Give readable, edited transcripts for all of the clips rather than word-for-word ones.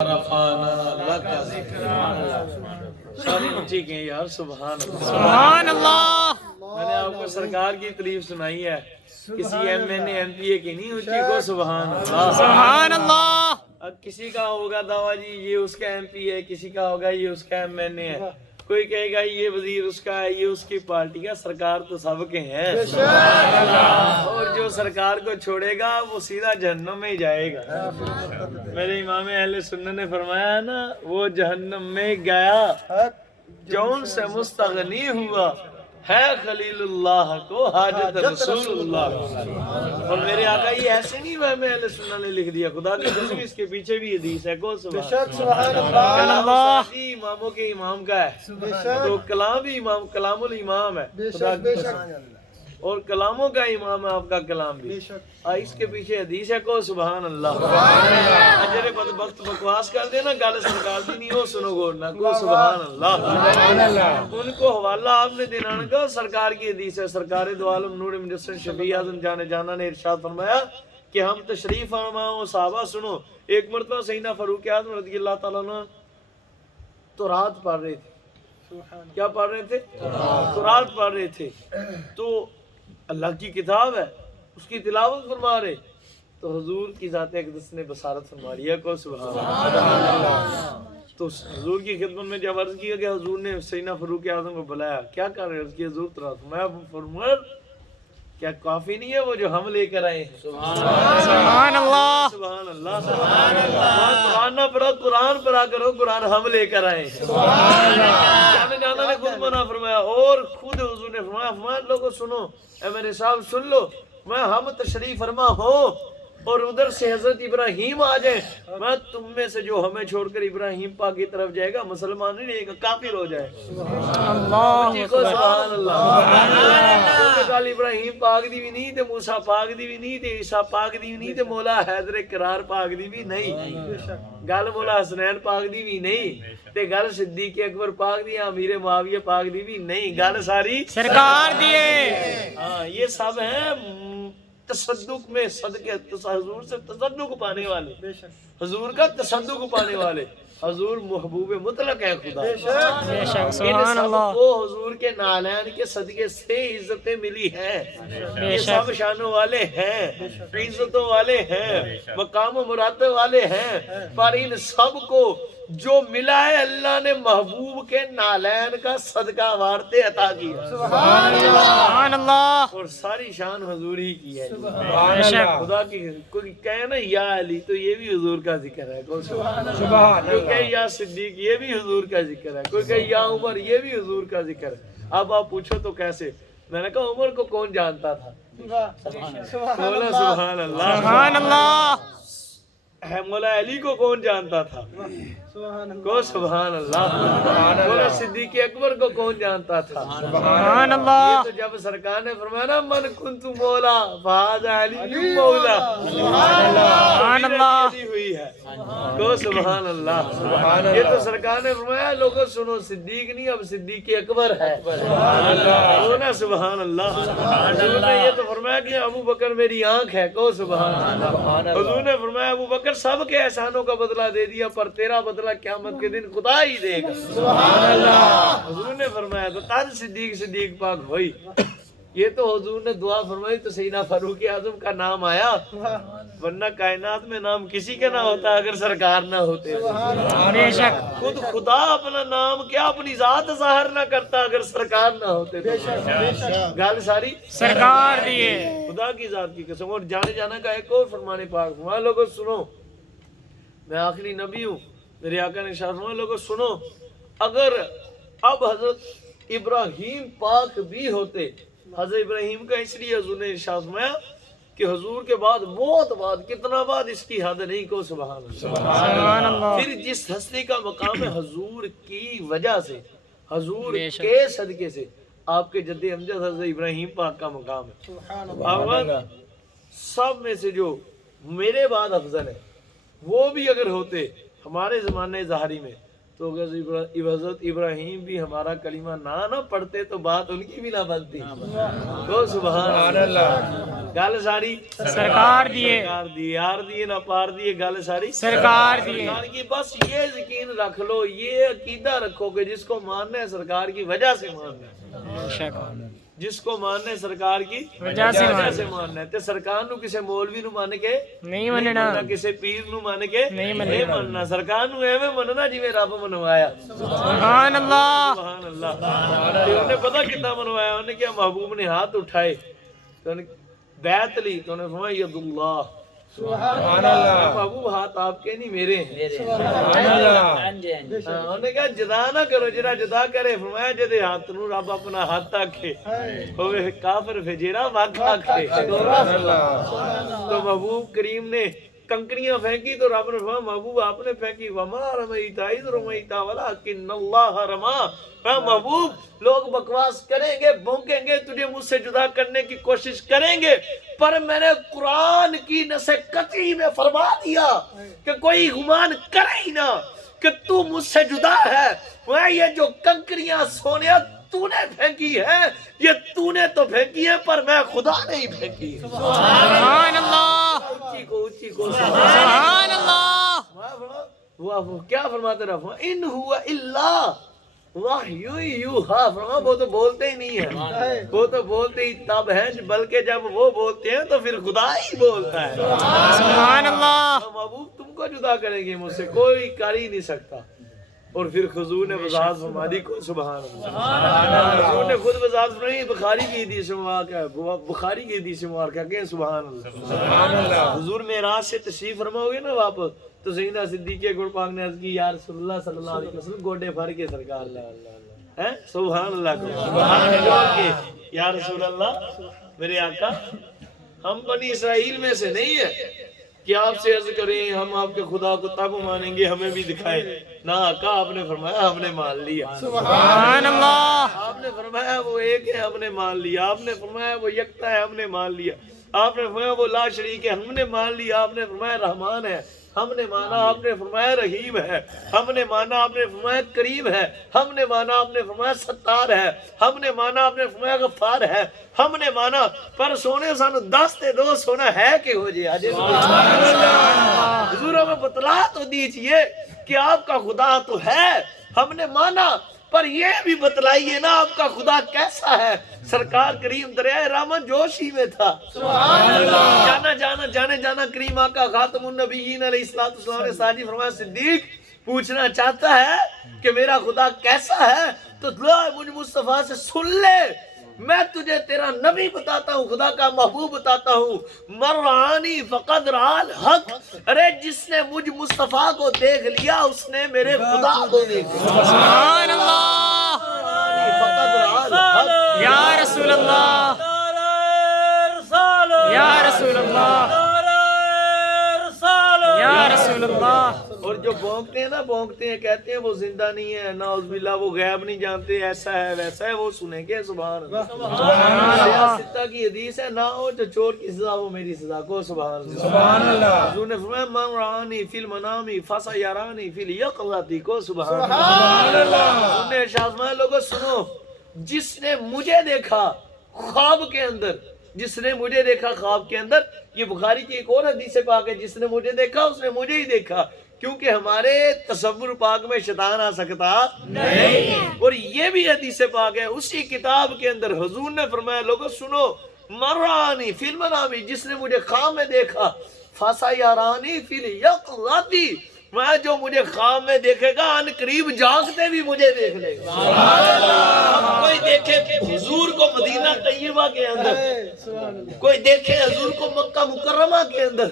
ساری اونچی کہیں یار سبحان اللہ سبحان اللہ. میں نے آپ کو سرکار کی تعریف سنائی ہے، کسی M N A M P A کی نہیں اونچی کو سبحان اللہ. سبحان اللہ. اب کسی کا ہوگا دعویٰ جی یہ اس کا ایم پی ہے، کسی کا ہوگا یہ اس کا ایم این اے ہے، کوئی کہے گا یہ وزیر اس کا ہے، یہ اس کی پارٹی کا. سرکار تو سب کے ہیں، اور جو سرکار کو چھوڑے گا وہ سیدھا جہنم میں ہی جائے گا. میرے امام اہل سنت نے فرمایا ہے نا، وہ جہنم میں گیا جون سے مستغنی ہوا ہے خلیل اللہ کو حاجت رسول اللہ. اور میرے آقا یہ ایسے نہیں امام اہل سنت نے لکھ دیا، خدا کی قسم اس کے پیچھے بھی حدیث ہے. کو سبحان اللہ. اماموں کے امام کا ہے تو کلام بھی امام، کلام الامام ہے خدا کی قسم، اور کلاموں کا امام ہے آپ کا کلام بھی. اس کے پیچھے حدیث ہے کو سبحان اللہ. جڑے بدبخت بکواس کر دے نا گل سرکار دی نہیں، وہ سنو گور نہ کو سبحان اللہ. ان کو حوالہ آپ نے دینا کا سرکار کی حدیث ہے. سرکار دو عالم نور مجسم شفیع اعظم جانے جانا نے ارشاد فرمایا کہ ہم تشریف فرما ہوں صحابہ سنو. ایک مرتبہ سیدنا فاروق اعظم رضی اللہ تعالیٰ عنہ تورات پڑھ رہے تھے. کیا پڑھ رہے تھے؟ تورات پڑھ رہے تھے. تو اللہ کی کتاب ہے، اس کی تلاوت فرما رہے تو حضور کی ذات اقدس نے بصارت فرما لیا کو سبحان اللہ. تو حضور کی خدمت میں جب عرض کیا کہ حضور نے سیدنا فاروق اعظم کو بلایا، کیا کر رہے؟ عرض کی حضور تورات میں فرمایا کیا کافی نہیں ہے وہ جو ہم لے کر آئے ہیں؟ سبحان اللہ. سبحان اللہ. سبحان اللہ. قرآن نہ پڑھو، قرآن پڑھا کرو، قرآن ہم لے کر آئے ہیں. جانے جانا نے خود منع فرمایا، اور خود حضور نے فرمایا لوگوں سنو، اے میرے صاحب سن لو، میں ہم تشریف فرما ہوں اور ادھر سے حضرت ابراہیم آ جائیں، میں تم میں سے جو ہمیں چھوڑ کر ابراہیم پاک کی طرف جائے گا مسلمان نہیں رہے گا، کافر ہو جائے. سبحان اللہ. کل ابراہیم پاک دی بھی نہیں تے موسیٰ پاک دی بھی نہیں تے عیسیٰ پاک دی بھی نہیں تے مولا حیدر کرار پاک دی بھی نہیں، گل مولا حسنین پاک دی بھی نہیں تے گل صدیق اکبر پاک دی، امیر معاویہ پاک دی بھی نہیں، گل ساری سرکار دیے. ہاں یہ سب ہیں تصدق میں صدقے، حضور سے تصدق پانے والے، حضور کا تصدق پانے والے. حضور محبوب مطلق ہے خدا. سبحان اللہ. کو حضور کے نالین کے صدقے سے عزتیں ملی ہیں. یہ سب شانوں والے ہیں، عزتوں والے ہیں، مقام و مراتب والے ہیں، پر ان سب کو جو ملا ہے اللہ نے محبوب کے نالین کا صدقہ وارتے عطا کیا. سبحان اللہ. اور ساری شان حضور ہی کی ہے. خدا کی کوئی کہے نا یا علی تو یہ بھی حضور کا ذکر ہے. کوئی کہے یا صدیق یہ بھی حضور کا ذکر ہے. کوئی کہے یا عمر یہ بھی حضور کا ذکر ہے. اب آپ پوچھو تو کیسے؟ میں نے کہا عمر کو کون جانتا تھا؟ سبحان اللہ. سبحان اللہ. مولا علی کو کون جانتا تھا؟ کو سبحان اللہ. مولا صدیق اکبر کو کون جانتا تھا؟ سبحان اللہ. یہ تو جب سرکار نے فرمایا نا من کنت مولا فہذا علی مولا، سبحان اللہ. ہوئی ہے کو سبحان اللہ. یہ تو سرکار نے فرمایا لوگوں سنو صدیق نہیں اب صدیق اکبر ہے. سبحان اللہ. حضور نے یہ تو فرمایا کہ ابو بکر میری آنکھ ہے کو سبحان اللہ. حضور نے فرمایا ابو بکر سب کے احسانوں کا بدلہ دے دیا پر تیرا بدلہ قیامت کے دن خدا ہی دے گا. سبحان اللہ. حضور نے فرمایا تو تن صدیق پاک ہوئی. یہ تو حضور نے دعا فرمائی تو سیدنا فاروق اعظم کا نام آیا، ورنہ کائنات میں نام کسی کا نہ ہوتا اگر سرکار نہ ہوتے. بے شک. خود خدا اپنا نام کیا اپنی ذات ظاہر نہ کرتا اگر سرکار نہ ہوتے. گل ساری سرکار دیے. خدا کی ذات کی قسم. اور جانے جانا کا ایک اور فرمان پاک فرمایا لوگوں سنو، میں آخری نبی ہوں. میرے آقا نے ارشاد فرمایا لوگوں سنو، اگر اب حضرت ابراہیم پاک بھی ہوتے، حضرت ابراہیم کا اس لیے حضور نے ارشاد فرمایا کہ حضور کے بعد بہت بعد کتنا بعد اس کی حد نہیں کو سبحان اللہ. پھر جس ہستی کا مقام ہے حضور کی وجہ سے، حضور کے صدقے سے آپ کے جد امجد حضرت ابراہیم پاک کا مقام ہے. سب میں سے جو میرے بعد افضل ہے وہ بھی اگر ہوتے ہمارے زمانے ظاہری میں تو حضرت ابراہیم بھی ہمارا کلمہ نہ پڑھتے تو بات ان کی بھی نہ بنتی. تو سبحان اللہ. گل ساری سرکار دیے یار دیے نہ پار دیے. گل ساری سرکار دیے. سرکار کی. بس یہ یقین رکھ لو, یہ عقیدہ رکھو کہ جس کو ماننا ہے سرکار کی وجہ سے ماننا ہے, بے شک جس کو ماننا ہے سرکار کی وجہ سے ماننا ہے. تے سرکار نو کسے مولوی نو مان کے نہیں مننا, کسے پیر نو مان کے نہیں مننا. سرکار نو ایویں مننا جویں رب منوایا. سبحان اللہ. سبحان اللہ. تے انہیں پتہ کتنا منوایا, انہیں کیا محبوب نے ہاتھ اٹھائے تو بیعت لی تو انہیں فرمایا ید اللہ. سبحان اللہ. محبوب ہاتھ آپ کے نہیں میرے ہیں. سبحان اللہ. انہوں نے کہا جدا نہ کرو, جڑا جدا کرے فرمایا جدے ہاتھ نو رب اپنا ہاتھ آکھے ہوے کافر فجیرا وقت آکھے. تو محبوب کریم نے کنکریاں پھینکی تو رب نے فرمایا محبوب آپ نے پھینکی, وما رمیتا اذ رمیتا ولکن اللہ رما. محبوب لوگ بکواس کریں گے, بھونکیں گے, تجھے مجھ سے جدا کرنے کی کوشش کریں گے, پر میں نے قرآن کی نص قطعی میں فرما دیا کہ کوئی گمان کرے ہی نہ کہ تو مجھ سے جدا ہے. وہ یہ جو کنکریاں سونیا تو نے پھینکی ہے, یہ تو نے تو پھینکی ہے پر میں خدا نہیں پھینکی. سبحان اللہ. اونچی کو سبحان اللہ. وہ کیا فرماتے رہا, ان ہوا الا وحی یوحا. فرما وہ تو بولتے ہی نہیں ہیں, وہ تو بولتے ہی تب ہیں بلکہ جب وہ بولتے ہیں تو پھر خدا ہی بولتا ہے. سبحان اللہ. محبوب تم کو جدا کریں گے مجھ سے کوئی کر ہی نہیں سکتا. اور پھر حضور نے وضاحت فرما دی کو سبحان اللہ. حضور نے خود وضاحت فرمائی, بخاری کی حدیث مبارک ہے, بخاری کی حدیث مبارک ہے کہ سبحان اللہ. حضور معراج سے تشریف فرماؤ گے نا واپس تو سیدنا صدیق گل پاک نے عرض کی یا رسول اللہ صلی اللہ علیہ وسلم گوڈے پھر کے سرکار ہے سبحان اللہ کو سبحان اللہ. یا رسول اللہ میرے آقا ہم بنی اسرائیل میں سے نہیں ہے کہ آپ سے عرض کریں ہم آپ کے خدا کو تب مانیں گے ہمیں بھی دکھائیں. نہ آقا آپ نے فرمایا ہم نے مان لیا. سبحان اللہ. آپ نے فرمایا وہ ایک ہے ہم نے مان لیا. آپ نے فرمایا وہ یکتا ہے ہم نے مان لیا. آپ نے فرمایا وہ لا شریک ہے ہم نے مان لیا. آپ نے فرمایا رحمان ہے ہم نے مانا. آپ نے فرمایا رحیم ہے ہم نے مانا. آپ نے فرمایا کریم ہے ہم نے مانا. آپ نے فرمایا ستار ہے ہم نے مانا. آپ نے فرمایا غفار ہے ہم نے مانا. پر سونے سانو 10 تے 2 سونا ہے کہ ہو جائے. حضور ہمیں بتلا تو دیجئے کہ آپ کا خدا تو ہے ہم نے مانا, پر یہ بھی بتلائیے نا آپ کا خدا کیسا ہے. سرکار کریم دریائے رحمت جوش ہی میں تھا. جانا جانا کریم آقا خاتم النبیین علیہ السلام نے ساجی فرمایا صدیق پوچھنا چاہتا ہے کہ میرا خدا کیسا ہے تو مجھ مصطفیٰ سے سن لے, میں تجھے تیرا نبی بتاتا ہوں, خدا کا محبوب بتاتا ہوں. مرانی فقد رال حق. ارے جس نے مجھ مصطفیٰ کو دیکھ لیا اس نے میرے خدا کو دیکھ لیا. سبحان اللہ. فقد رال حق. یا رسول اللہ یا رسول اللہ یا رسول اللہ. اور جو بھونکتے ہیں نا بھونکتے ہیں کہتے ہیں وہ زندہ نہیں ہے نعوذ باللہ وہ غیب نہیں جانتے ایسا ہے ویسا ہے, وہ سنیں گے سبحان اللہ. ستہ کی حدیث ہے نہ ہو جو چور کی سزا وہ میری سزا کو سبحان اللہ. سبحان اللہ. حضور نے فرمایا من رانی فی المنامی فسیرانی فی الیقظۃ کو سبحان اللہ. حضور نے ارشاد فرمایا لوگوں سنو, جس نے مجھے دیکھا خواب کے اندر, جس نے مجھے دیکھا خواب کے اندر. یہ بخاری کی ایک اور حدیث پاک ہے, جس نے مجھے دیکھا اس نے مجھے ہی دیکھا, کیونکہ ہمارے تصور پاک میں شیطان آ سکتا نہیں. اور یہ بھی حدیث پاک ہے اسی کتاب کے اندر. حضور نے فرمایا لوگوں سنو, مرانی فی المنامی جس نے مجھے خواب میں دیکھا, فسیرانی فی الیقظۃ میں جو مجھے خواب میں دیکھے گا ان قریب جاگتے بھی مجھے دیکھ لے گا. کوئی دیکھے حضور کو مدینہ طیبہ کے اندر, کوئی دیکھے حضور کو مکہ مکرمہ کے اندر,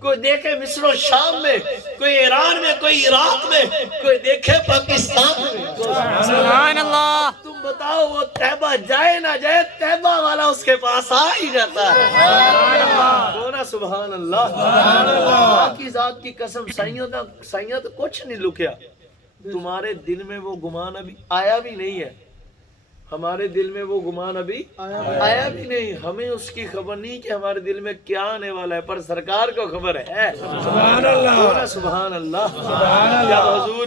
کوئی دیکھے مصر و شام میں, کوئی ایران میں, کوئی عراق میں, کوئی دیکھے پاکستان میں. سبحان اللہ. تم بتاؤ وہ طیبہ جائے نہ جائے طیبہ والا اس کے پاس آ ہی جاتا ہے. بولا سبحان اللہ. باقی ذات کی قسم سائیاں تو کچھ نہیں لکھیا. تمہارے دل میں وہ گمان ابھی آیا بھی نہیں ہے, ہمارے دل میں وہ گمان ابھی آیا بھی نہیں. ہمیں اس کی خبر نہیں کہ ہمارے دل میں کیا آنے والا ہے, پر سرکار کو خبر ہے. سبحان اللہ. سبحان اللہ. جب حضور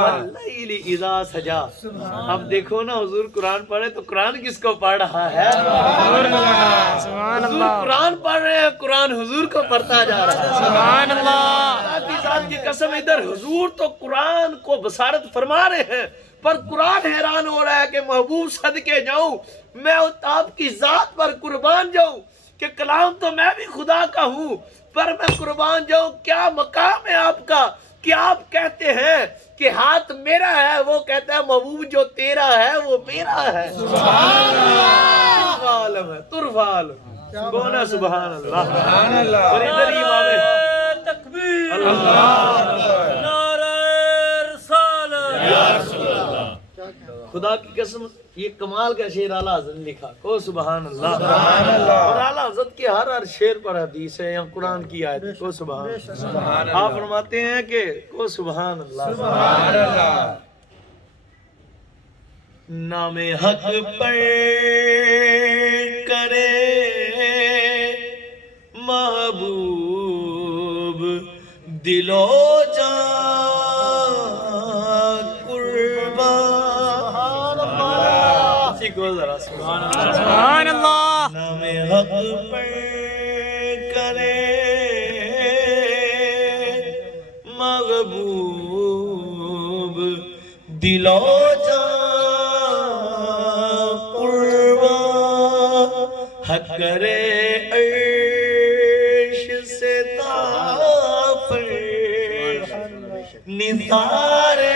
واللیل اذا سجا. اب دیکھو نا حضور قرآن پڑھے تو قرآن کس کو پڑھ رہا ہے؟ سبحان حضور اللہ. قرآن پڑھ رہے ہیں، قرآن حضور کو پڑھتا جا رہا ہے. سبحان اللہ. اللہ کی ذات کی قسم، ادھر حضور تو قرآن کو بصارت فرما رہے ہیں، پر قرآن حیران ہو رہا ہے کہ محبوب صدقے جاؤں، میں آپ کی ذات پر قربان جاؤں کہ کلام تو میں بھی خدا کا ہوں، پر میں قربان جاؤں. کیا مقام ہے آپ کا کہ آپ کہتے ہیں کہ ہاتھ میرا ہے، وہ کہتا ہے محبوب جو تیرا ہے وہ میرا ہے. سبحان اللہ. عالم ہے طرف عالم کون ہے؟ سبحان اللہ. اور ادھر ہی امام تکبیر. اللہ نعرہ رسالت. خدا کی قسم یہ کمال کا شعر اعلیٰ حضرت نے لکھا. کو سبحان اللہ. اور اعلیٰ حضرت کے ہر شعر پر حدیث ہے یا قرآن کی آیت. کو سبحان اللہ. آپ فرماتے ہیں کہ کو سبحان اللہ. نام حق پر کرے محبوب دل و جان قربان. اسی کو ذرا سبحان اللہ. سبحان اللہ. نام حق پر کرے محبوب دل و جان قربان. حق کرے عرش سے تافر نثارے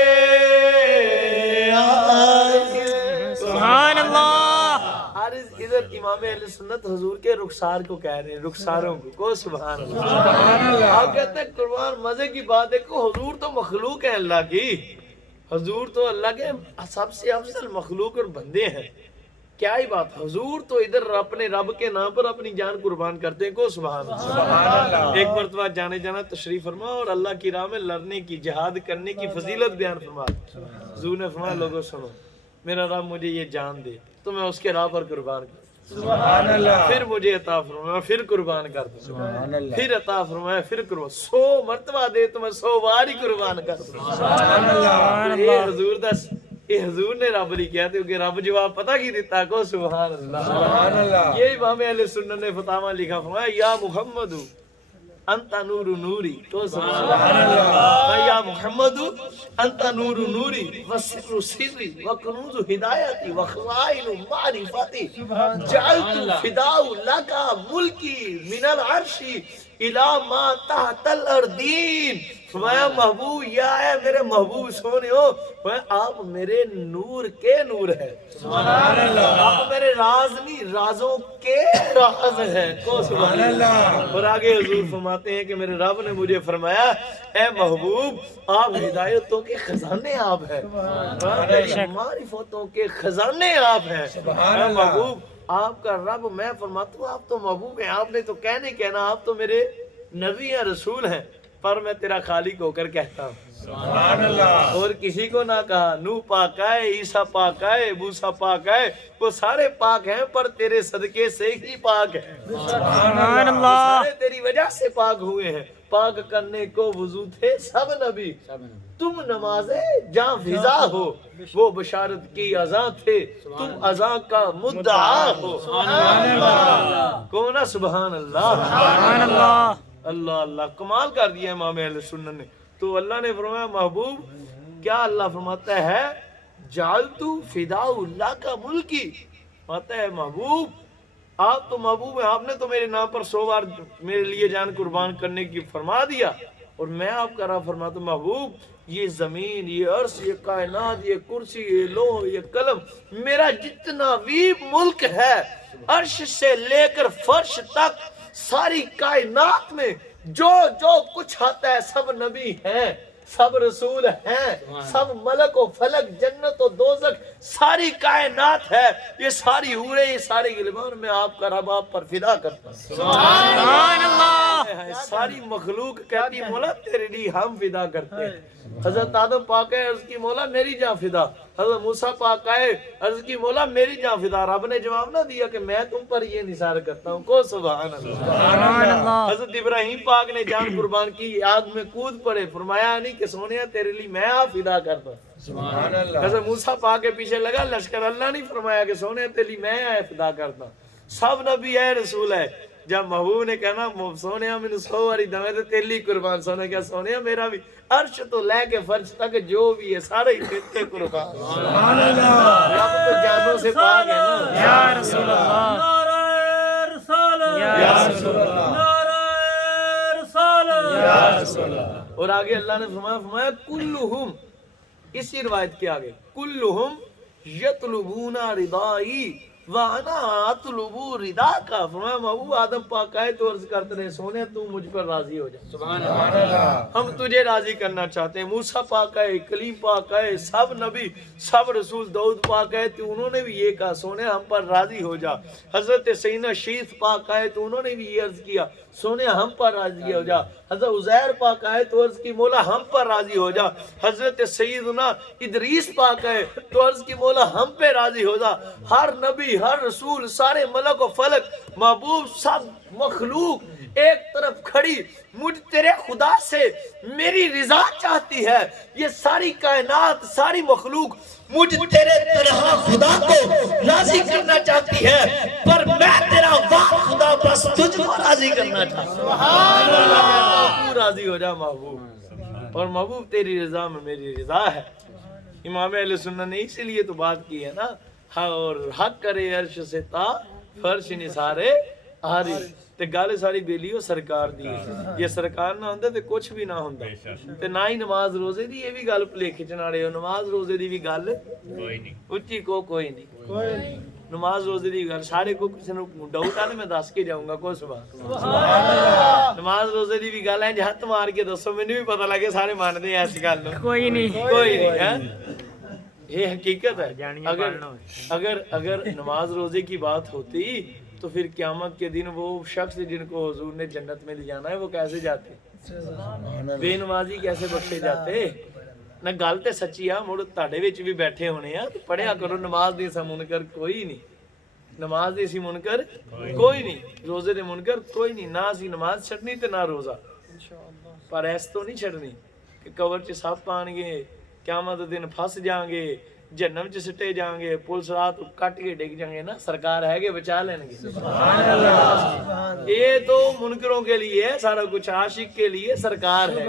سبحان اللہ. ادھر امام اہل سنت حضور کے رخسار کو کہہ رہے ہیں، رخساروں کو سبحان اللہ. آپ کہتے ہیں قربان مزے کی بات ہے کہ حضور تو مخلوق ہے اللہ کی، حضور تو اللہ کے سب سے افضل مخلوق اور بندے ہیں. کیا ہی بات، حضور تو ادھر اپنے رب کے نام پر اپنی جان قربان کرتے ہیں. کو سبحان اللہ. ایک مرتبہ جانے جانا تشریف فرما اور اللہ کی راہ میں لڑنے کی، جہاد کرنے کی فضیلت بیان فرما. حضور نے فرمایا لوگوں سنو، میرا رب مجھے یہ جان دے تو میں اس کے راہ پر قربان کروں. پھر مجھے عطا فرمایا پھر قربان کر دوں. پھر عطا فرمایا پھر قربان. 100 مرتبہ دے تو میں 100 بار ہی قربان کر دوں. یہ حضور دس، یہ حضور نے رب نہیں کیا کہ رب جواب پتہ کی دیتا. کو سبحان اللہ. یہ امام اہل سنت نے فتاوی لکھا فرمایا یا محمد انت نور نوری. تو سبحان اللہ. یا محمد انت نور نوری وسر سری وکنوز ہدایتی وخزائن معرفتی جعلت فداء لک ملکی من العرش الى ما تحت الارضین. فرمایا محبوب یا ہے میرے محبوب سونے ہو، آپ میرے نور کے نور ہے. سبحان اللہ. آپ میرے راز نہیں، رازوں کے راز ہیں. کو سبحان اللہ. اور آگے حضور فرماتے ہیں کہ میرے رب نے مجھے فرمایا اے محبوب آپ ہدایتوں کے خزانے آپ ہیں، معرفتوں کے خزانے آپ ہیں. اے محبوب آپ کا رب، میں فرماتا ہوں آپ تو محبوب ہیں، آپ نے تو کہنا آپ تو میرے نبی ہیں رسول ہیں، پر میں تیرا خالق ہو کر کہتا ہوں. سبحان اللہ. اور کسی کو نہ کہا نوح پاک ہے، عیسیٰ پاک ہے، موسیٰ پاک ہے، وہ سارے پاک ہیں پر تیرے صدقے سے ہی پاک ہیں. سبحان اللہ. سارے تیری وجہ سے پاک ہوئے ہیں. پاک کرنے کو وضو تھے سب نبی، تم نماز جاں فضا ہو، وہ بشارت کی اذان تھے تم اذان کا مدعا ہو. سبحان اللہ. کون ہے؟ سبحان اللہ. سبحان اللہ. اللہ اللہ کمال کر دیا امام اہل سنت نے. تو اللہ نے فرمایا محبوب کیا اللہ فرماتا ہے جعلت فداء اللہ کا ملکی. فرماتا ہے محبوب آپ تو محبوب ہیں، آپ نے تو میرے نام پر 100 بار میرے لیے جان قربان کرنے کی فرما دیا، اور میں آپ کا راہ فرماتا ہوں محبوب یہ زمین، یہ عرش، یہ کائنات، یہ کرسی، یہ لوح، یہ قلم، میرا جتنا بھی ملک ہے عرش سے لے کر فرش تک ساری کائنات میں جو جو کچھ آتا ہے سب نبی ہیں، سب رسول ہیں، سب ملک و فلک، جنت و دوزخ، ساری کائنات ہے، یہ ساری حوریں، یہ سارے غلمان، میں آپ کا رب آپ پر فدا کرتا ہوں. سبحان اللہ. ساری ساری مخلوق کہتی مولا تیرے لیے ہم فدا کرتے ہیں. حضرت آدم پاک ہے عرض کی مولا میری جان فدا. حضرت موسیٰ پاک آئے عرض کی مولا میری جان فدا. رب نے جواب نہ دیا کہ میں تم پر یہ نثار کرتا ہوں. کو سبحان اللہ. حضرت ابراہیم پاک نے جان قربان کی, آگ میں کود پڑے, فرمایا نہیں کہ سونیا تیرے لیے میں فدا کرتا ہوں. حضرت موسیٰ پاک کے پیچھے لگا لشکر, اللہ نہیں فرمایا کہ سونیا تیرے لیے میں فدا کرتا ہوں. سب نبی ہے رسول ہے. جب محبوب نے کہنا سونیا میں نے 100 باری دمے تو تیلی قربان. سونے کیا سونیا میرا بھی عرش تو لے کے فرش تک جو بھی ہے سارے ہی تیرے قربان. سبحان اللہ. رب تو جانوں سے پاک ہے نا. یا رسول اللہ. نعرہ رسالت یا رسول اللہ. نعرہ رسالت یا رسول اللہ. اور آگے اللہ نے فرمایا کلہم, اسی روایت کے آگے کلہم یطلبون ردائی وانا اطلب ردا کا. فرمایا محبوب آدم پاک آئے تو عرض کرتے رہے سونے تو مجھ پر راضی ہو جا. سبحان اللہ. ہم تجھے راضی کرنا چاہتے ہیں. موسیٰ پاک آئے, کلیم پاک آئے, سب نبی سب رسول, داؤد پاک آئے تو انہوں نے بھی یہ کہا سونے ہم پر راضی ہو جا. حضرت سیدنا شیث پاک آئے تو انہوں نے بھی یہ عرض کیا سونے ہم پر راضی ہو جا. حضرت عزیر پاک آئے تو عرض کی مولا ہم پر راضی ہو جا. حضرت سیدنا ادریس پاک آئے تو عرض کی مولا ہم پہ راضی ہو جا. ہر نبی ہر رسول سارے ملک و فلک محبوب سب مخلوق ایک طرف کھڑی مجھ تیرے خدا سے میری رضا چاہتی ہے. یہ ساری کائنات ساری مخلوق مجھ تیرے تنہا خدا کو راضی کرنا چاہتی ہے, پر میں تیرا واہ خدا بس تجھ کو راضی کرنا چاہتا ہوں. سبحان اللہ. تو راضی ہو جا محبوب, اور محبوب تیری رضا میں میری رضا ہے. امام اہل سنت نے اسی لیے تو بات کی ہے نا, اور حق کرے عرش سے تا فرش نثارے آری. تے گل ساری بیلیو سرکار دی. یہ سرکار نہ ہوندا تے کچھ بھی نہ ہوندا. تے نہ ہی نماز روزے دی یہ بھی گل بھلیکے چ نہ رہے. نماز روزے دی بھی گل کوئی نہیں, اچھی کو کوئی نہیں. نماز روزے دی گل سارے کو کسی نو ڈاؤٹ آ تے میں دس کے جاؤں گا. کو سبحان اللہ. نماز روزے دی بھی گل ہے, ہاتھ مار کے دسو مینوں بھی پتہ لگے سارے مانتے ہیں اس گل نو. کوئی نہیں. کوئی نہیں. یہ حقیقت ہے. اگر نماز روزے کی بات ہوتی تو پھر قیامت کے دن وہ شخص جن کو حضور نے جنت میں لے جانا ہے وہ کیسے جاتے, بے نمازی کیسے بخشے جاتے. نہ گل تے سچی آ, مڑ تہاڈے وچ بھی بیٹھے ہونے آ, پڑھیا کرو نماز دی سا منکر کوئی نہیں. نماز دی سی منکر کوئی نہیں, روزے دے منکر کوئی نہیں. نہ اسی نماز چھڈنی تے نہ روزہ, پر ایس تو نہیں چھڈنی کہ قبر چ سپ آن گے, قیامت دن پھس جائیں گے, جہنم چ سٹے جائیں گے, پولیس رات کٹ کے ڈگ جائیں گے. نا سرکار ہے کہ بچا لیں گے. سبحان اللہ. یہ تو منکروں کے لیے ہے سارا کچھ, عاشق کے لیے سرکار ہے.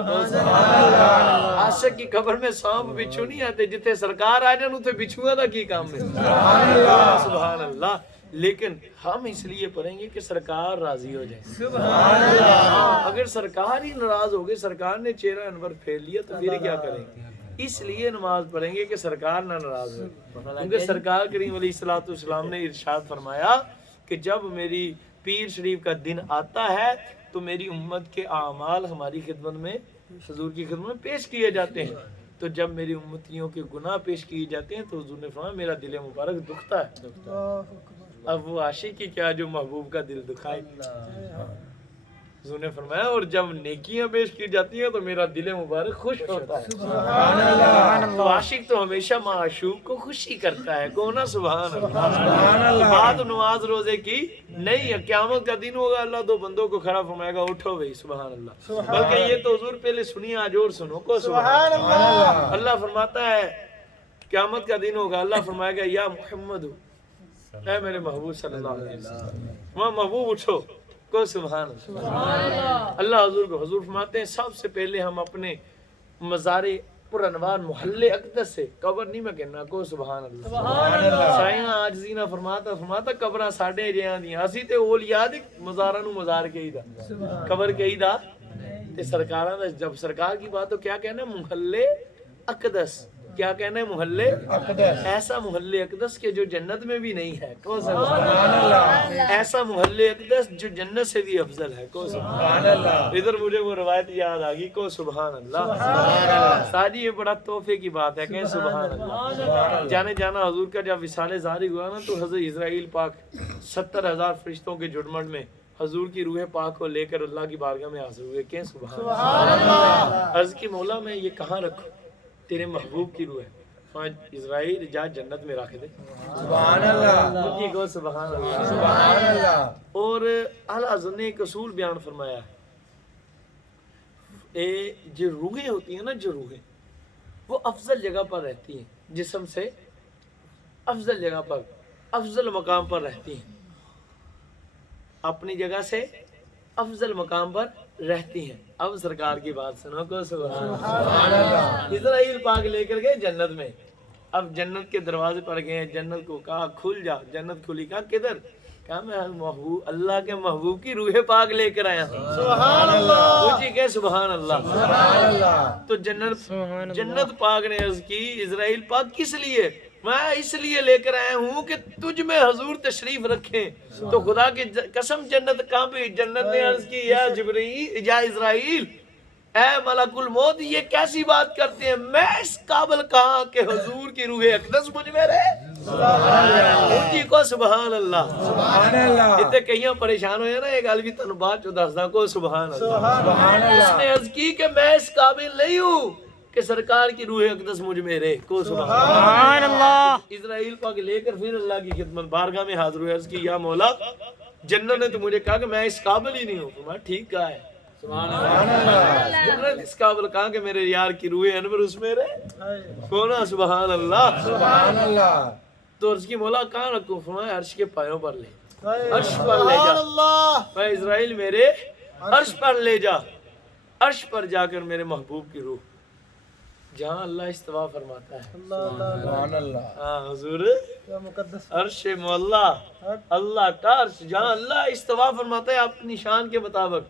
عاشق کی قبر میں سانپ بچھو نہیں آتے, جتنے سرکار آ جائیں اتنے بچھوؤں کا کی کام ہے. سبحان اللہ. لیکن ہم اس لیے پڑھیں گے کہ سرکار راضی ہو جائے. سبحان اللہ. اگر سرکار ہی ناراض ہو گئے, سرکار نے چہرہ انور پھیر لیا تو پھر کیا کریں گے. اس لیے نماز پڑھیں گے کہ سرکار نہ ناراض ہو. کیونکہ سرکار کریم علیہ الصلوۃ والسلام نے ارشاد فرمایا کہ جب میری پیر شریف کا دن آتا ہے تو میری امت کے اعمال ہماری خدمت میں, حضور کی خدمت میں پیش کیے جاتے ہیں. تو جب میری امتیوں کے گناہ پیش کیے جاتے ہیں تو حضور نے فرمایا میرا دل مبارک دکھتا ہے. اب وہ عاشق کی کیا جو محبوب کا دل دکھائے. حضور نے فرمایا اور جب نیکیاں پیش کی جاتی ہیں تو میرا دل مبارک خوش ہوتا ہے. سبحان اللہ. تو عاشق تو ہمیشہ معشوق کو خوشی کرتا ہے. کون سبحان اللہ. بات نماز روزے کی نہیں ہے, قیامت کا دن ہوگا اللہ دو بندوں کو کھڑا فرمائے گا اٹھو بھائی. سبحان اللہ. بلکہ یہ تو حضور پہلے سنیے آج اور سنو. کو سبحان اللہ. اللہ فرماتا ہے قیامت کا دن ہوگا, اللہ فرمائے گا یا محمد, اے میرے محبوب صلی اللہ علیہ وسلم, وہاں محبوب اٹھو. کو سبحان اللہ. اللہ حضور کو حضور فرماتے ہیں سب سے پہلے ہم اپنے مزار پر انوار محلے اقدس سے, قبر نہیں میں کہنا. کو سبحان اللہ. سائیاں عاجزی نہ فرماتا قبراں ساڈے جیاں دیاں, اسی تے اولیاء دے مزاراں نو مزار کہی دا, قبر کہی دا. تے سرکاراں دا جب سرکار کی بات تو کیا کہنا ہے محلے اقدس. کیا کہنا ہے محلے اقدس. ایسا محلے اقدس کے جو جنت میں بھی نہیں ہے. کو سبحان اللہ. ایسا محلے اقدس جو جنت سے بھی افضل ہے. کو سبحان اللہ. ادھر مجھے وہ روایت یاد آ گئی. کو سبحان اللہ. ساجی یہ بڑا تحفے کی بات ہے کہ سبحان اللہ. جانے جانا حضور کا جب وصال ظاہر ہوا نا تو حضرت اسرائیل پاک 70,000 فرشتوں کے جھڑمٹ میں حضور کی روح پاک کو لے کر اللہ کی بارگاہ میں حاضر ہوئے کہ سبحان اللہ. عرض کی مولا میں یہ کہاں رکھوں؟ تیرے محبوب کی روح ہے. اسرائیل جا جنت میں رکھ دے. سبحان اللہ. ان کی گو سبحان اللہ. سبحان اللہ. اور اعلیٰ حضرت نے ایک اصول بیان فرمایا ہے، جو روحیں ہوتی ہیں نا، جو روحیں وہ افضل جگہ پر رہتی ہیں، جسم سے افضل جگہ پر، افضل مقام پر رہتی ہیں، اپنی جگہ سے افضل مقام پر رہتی ہیں. اب سرکار کی بات سنو کو سبحان اللہ. اسرائیل پاک لے کر گئے جنت میں. اب جنت کے دروازے پر گئے، جنت کو کہا کھل جا. جنت کھلی. کہا کدھر؟ کہا میں محبوب اللہ کے محبوب کی روح پاک لے کر آیا ہوں. سبحان اللہ. کہ سبحان اللہ. سبحان اللہ. تو جنت پاک نے عرض کی اسرائیل پاک کس لیے؟ میں اس لیے لے کر آیا ہوں کہ تجھ میں حضور تشریف رکھیں. تو خدا کی قسم جنت کہاں پہ؟ جنت نے عرض کی یا جبرائیل، یا اسرائیل، اے ملک الموت، یہ کیسی بات کرتے ہیں؟ میں اس قابل کہاں کہ حضور کی روح اقدس مجھ میں رہے. ان کی کو سبحان اللہ. سبحان اللہ. اتنے کئیاں پریشان ہوئے نا، ایک گل بھی تنوں بات جو دسدا کو سبحان اللہ. سبحان اس اللہ. نے عرض کی کہ میں اس قابل نہیں ہوں کہ سرکار کی روح اقدس مجھ میں رہے. کو سبحان اللہ. اسرائیل پاک لے کر پھر اللہ کی خدمت بارگاہ میں حاضر ہوئے. عرض کی یا مولا جنت نے تو مجھے کہا کہ میں اس قابل ہی نہیں ہوں. میں ٹھیک کہا ہے. سبحان اللہ. جنت اس قابل کہا کہ میرے یار کی روح انور اس میں رہے. کونا سبحان اللہ. سبحان اللہ. تو عرض کی مولا کہاں رکھوں؟ فرمایا عرش کے پایوں پر لے، عرش پر لے جا. میں اسرائیل میرے عرش پر لے جا. عرش پر جا کر میرے محبوب کی روح، جہاں اللہ استوا فرماتا ہے. سبحان اللہ. ہاں حضور عرش مولا اللہ کا عرش، جہاں اللہ استوا فرماتا ہے اپنی شان کے مطابق.